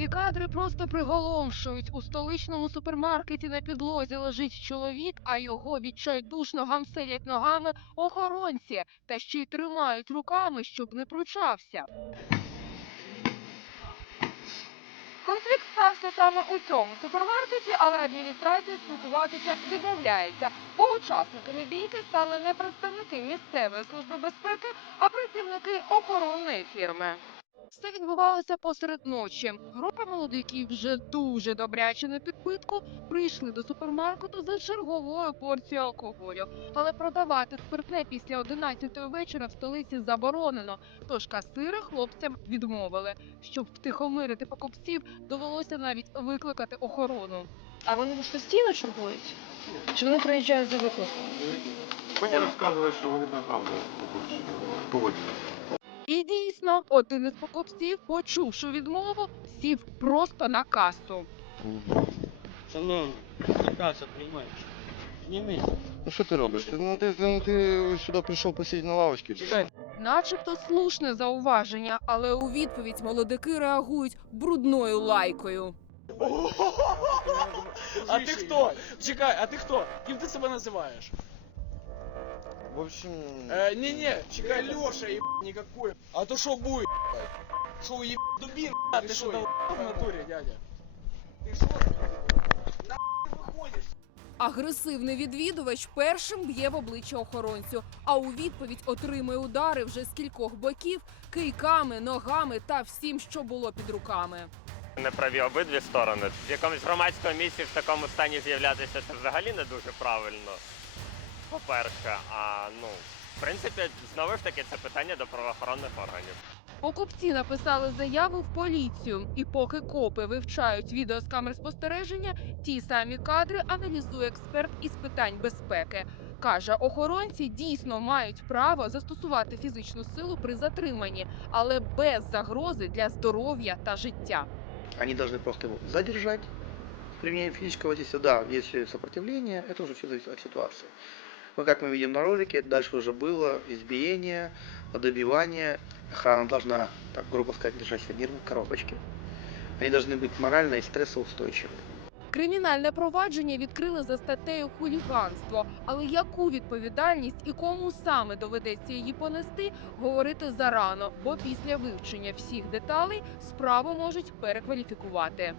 Ці кадри просто приголомшують. У столичному супермаркеті на підлозі лежить чоловік, а його відчайдушно гамселять ногами охоронці та ще й тримають руками, щоб не пручався. Конфлікт стався саме у цьому супермаркеті, але адміністрація спілкуватися відмовляється. Бо учасниками бійки стали не представники місцевої служби безпеки, а працівники охоронної фірми. Все відбувалося посеред ночі. Група молодиків вже дуже добряче на підпитку прийшли до супермаркету за черговою порцією алкоголю. Але продавати спиртне після 11 вечора в столиці заборонено. Тож касири хлопцям відмовили. Щоб втихомирити покупців, довелося навіть викликати охорону. А вони постійно чергують? Чи вони приїжджають за викликом? Мені розказували, що вони неправда поводять. І дійсно, один із покупців, почувши відмову, сів просто на касу. Шановний, якраз приймаєш. Знімись. Ну що ти робиш? Ти, ну, ти, ну, ти сюди прийшов посидіти на лавочці. Чекай. Начебто слушне зауваження, але у відповідь молодики реагують брудною лайкою. А ти хто? Чекай, а ти хто? Ким ти себе називаєш? В общем, Е, ні, ні, чекай, Льоша, еб... никакой. А то що буде? Що, еб... а ти що, дал в натурі, дядя? Ти що? На ти виходиш? Агресивний відвідувач першим б'є в обличчя охоронцю, а у відповідь отримує удари вже з кількох боків, кийками, ногами та всім, що було під руками. Не праві обидві сторони. В якомусь громадському місці в такому стані з'являтися це взагалі не дуже правильно. По-перше, а ну, в принципі, знову ж таки, це питання до правоохоронних органів. Покупці написали заяву в поліцію, і поки копи вивчають відео з камер спостереження, ті самі кадри аналізує експерт із питань безпеки. Каже, охоронці дійсно мають право застосувати фізичну силу при затриманні, але без загрози для здоров'я та життя. Они должны просто его задержать. Применение физического воздействия, да, если сопротивление, это уже все зависит от ситуации. Но как мы видим на ролике, дальше уже было избиение, добивание. Охрана должна, так грубо сказать, держать себя в нервной коробочке. Они должны быть морально и стрессоустойчивы. Кримінальне провадження відкрили за статтею хуліганство, але яку відповідальність і кому саме доведеться її понести, говорити зарано, бо після вивчення всіх деталей справу можуть перекваліфікувати.